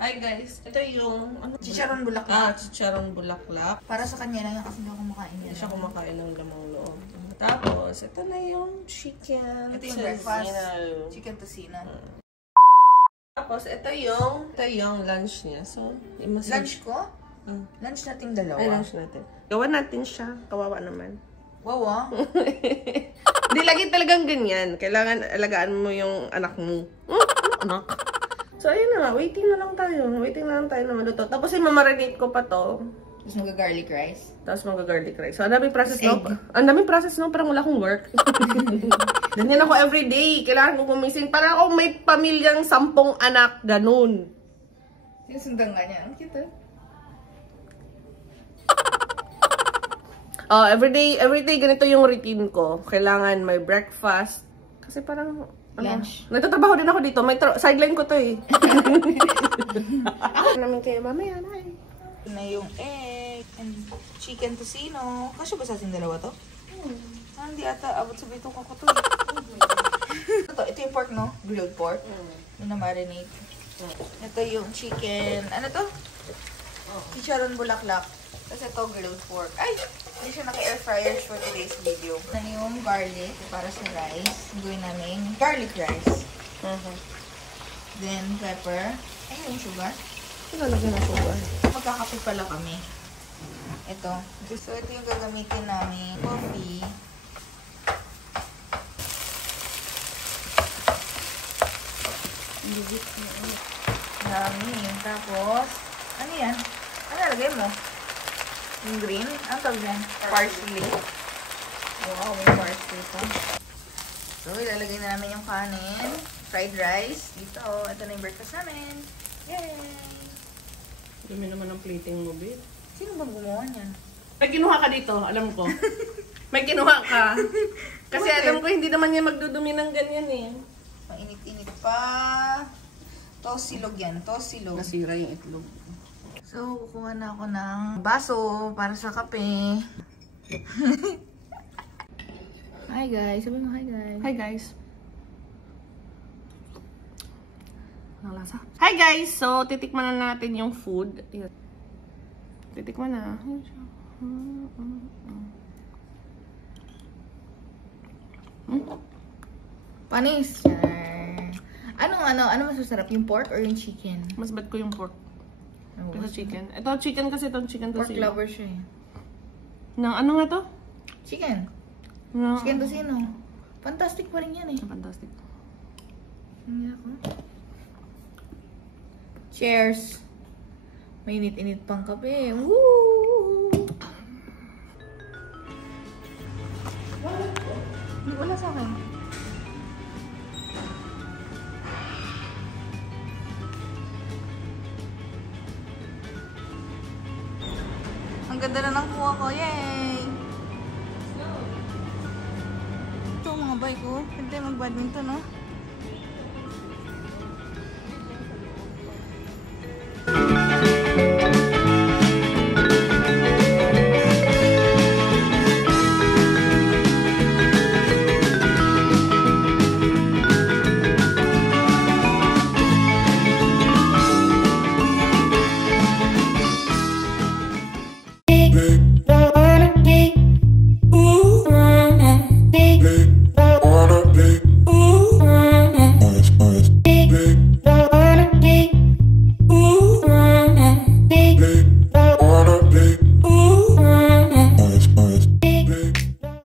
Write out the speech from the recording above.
Hi guys, ito yung Chicharon bulaklak. Chicharon bulaklak. Para sa kanya lang yan kasi hindi ako kumakain yan. Hindi siya kumakain ng lamang loob. Tapos, ito na yung chicken. Ito yung breakfast. Chicken tocino. Tapos, ito yung lunch niya. So, lunch ko? Lunch nating dalawa. Ay, lunch natin. Gawan natin siya. Kawawa naman. Wow, Hindi lagi talagang ganyan. Kailangan alagaan mo yung anak mo. Anak? So, ayun na nga. Waiting na lang tayo. Waiting na lang tayo na maluto. Tapos, mamarinate ko pa to. Tapos mag-garlic rice. Tapos mag-garlic rice. So, ang daming process no? Ang daming process no? Parang wala akong work. Ganyan ako everyday. Kailangan ko gumising. Parang ako may pamilyang 10 anak. Ganun. Sinusundan nga niya. Ang cute Everyday ganito yung routine ko. Kailangan may breakfast. Kasi parang lunch. Nagtatrabaho din ako dito. May sideline ko to eh. Namin kayo mamaya. Bye. Ito na yung egg and chicken tocino. Kasya ba sa ating dalawa to? Hindi ata. Abot sa bitong ako to. Ito yung pork, no? Grilled pork. Yung na-marinate. Ito yung chicken. Ano to? Chicharon bulaklak. Tapos ito grilled pork. Ay! Hindi siya naka-air fryer for today's video. Ito yung garlic para sa rice. Gawin namin garlic rice. Then pepper. Ayun yung sugar. Lalagyan na sugar. Magkakape pala kami. Ito. So ito yung gagamitin namin. Coffee. Dami. Tapos, ano yan? Ano nalagay mo? Yung green? Ano tawag yan? Parsley. Wow, may parsley pa. So, ilalagay na namin yung kanin. Fried rice. Dito. Ito na yung breakfast namin. Yay! Dumi naman ang plating mo, babe. Sino bang gumawa niyan? May kinuha ka dito, alam ko. May kinuha ka. Kasi alam ko hindi naman yan magdudumi ng ganyan eh. Mainit-init pa. Tosilog yan. Tosilog. Nasira yung itlog. So, kukuha na ako ng baso para sa kape. Hi guys. Sabi mo hi guys. Hi guys. Anong lasa? Hi guys! So, titikman na natin yung food. Titikman na. Panis. Ano mas masarap? Yung pork or yung chicken? Mas bad ko yung pork. Kasi chicken. Ito chicken kasi itong chicken Pork tocino. lover siya eh. Nang ano nga to? Chicken. No. Chicken tocino. Fantastic pa rin yan eh. Fantastic. Hindi ako. Cheers! Mainit-init pang kape. Woo! Wala sa akin. Ang ganda na ng kuha ko. Yay! Ito mga bike ko. Pwede mag-badminton, no?